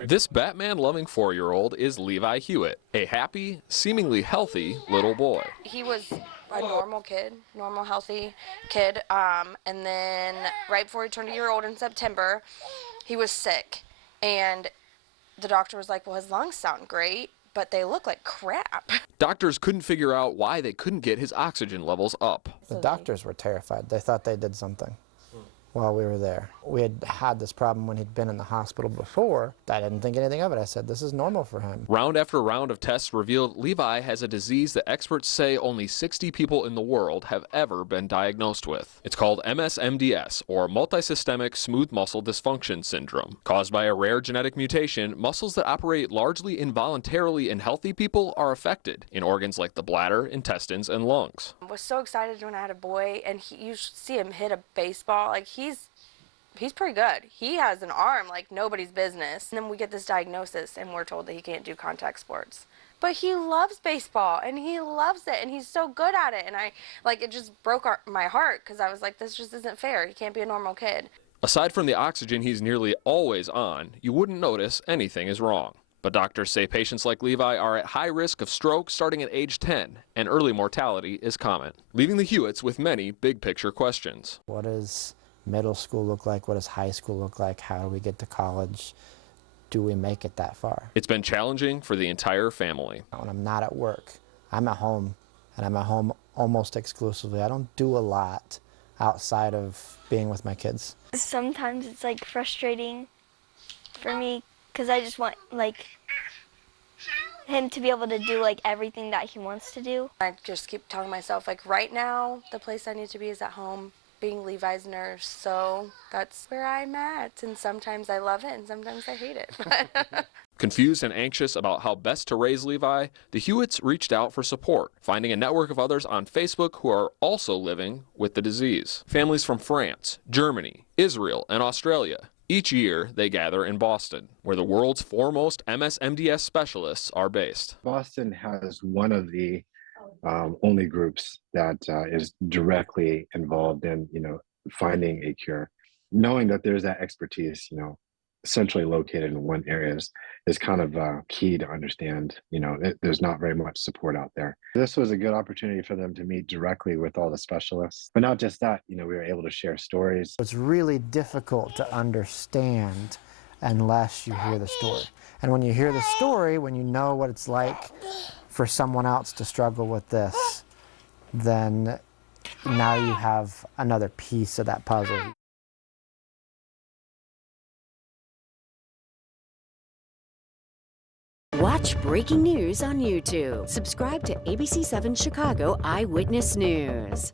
This Batman-loving 4-year-old is Levi Hewitt, a happy, seemingly healthy little boy. He was a normal kid, normal, healthy kid, and then right before he turned a year old in September, he was sick, and the doctor was like, well, his lungs sound great, but they look like crap. Doctors couldn't figure out why they couldn't get his oxygen levels up. The doctors were terrified. They thought they did something while we were there. We had had this problem when he'd been in the hospital before. I didn't think anything of it. I said, this is normal for him. Round after round of tests revealed Levi has a disease that experts say only 60 people in the world have ever been diagnosed with. It's called MSMDS, or multisystemic smooth muscle dysfunction syndrome. Caused by a rare genetic mutation, muscles that operate largely involuntarily in healthy people are affected in organs like the bladder, intestines, and lungs. I was so excited when I had a boy, and you should see him hit a baseball. Like, he's pretty good. He has an arm like nobody's business. And then we get this diagnosis, and we're told that he can't do contact sports. But he loves baseball, and he loves it, and he's so good at it. And it just broke my heart, because I was like, this just isn't fair. He can't be a normal kid. Aside from the oxygen he's nearly always on, you wouldn't notice anything is wrong. But doctors say patients like Levi are at high risk of stroke starting at age 10, and early mortality is common, leaving the Hewitts with many big-picture questions. What does middle school look like? What does high school look like? How do we get to college? Do we make it that far? It's been challenging for the entire family. When I'm not at work, I'm at home, and I'm at home almost exclusively. I don't do a lot outside of being with my kids. Sometimes it's like frustrating for me because I just want him to be able to do everything that he wants to do. I just keep telling myself, right now, the place I need to be is at home, being Levi's nurse, so that's where I'm at. And sometimes I love it, and sometimes I hate it. Confused and anxious about how best to raise Levi, the Hewitts reached out for support, finding a network of others on Facebook who are also living with the disease. Families from France, Germany, Israel, and Australia. Each year, they gather in Boston, where the world's foremost MSMDS specialists are based. Boston has one of the only groups that is directly involved in, finding a cure. Knowing that there's that expertise, centrally located in one area is kind of key to understand. There's not very much support out there. This was a good opportunity for them to meet directly with all the specialists. But not just that, we were able to share stories. It's really difficult to understand unless you hear the story. And when you hear the story, when you know what it's like for someone else to struggle with this, then now you have another piece of that puzzle. Watch breaking news on YouTube. Subscribe to ABC7 Chicago Eyewitness News.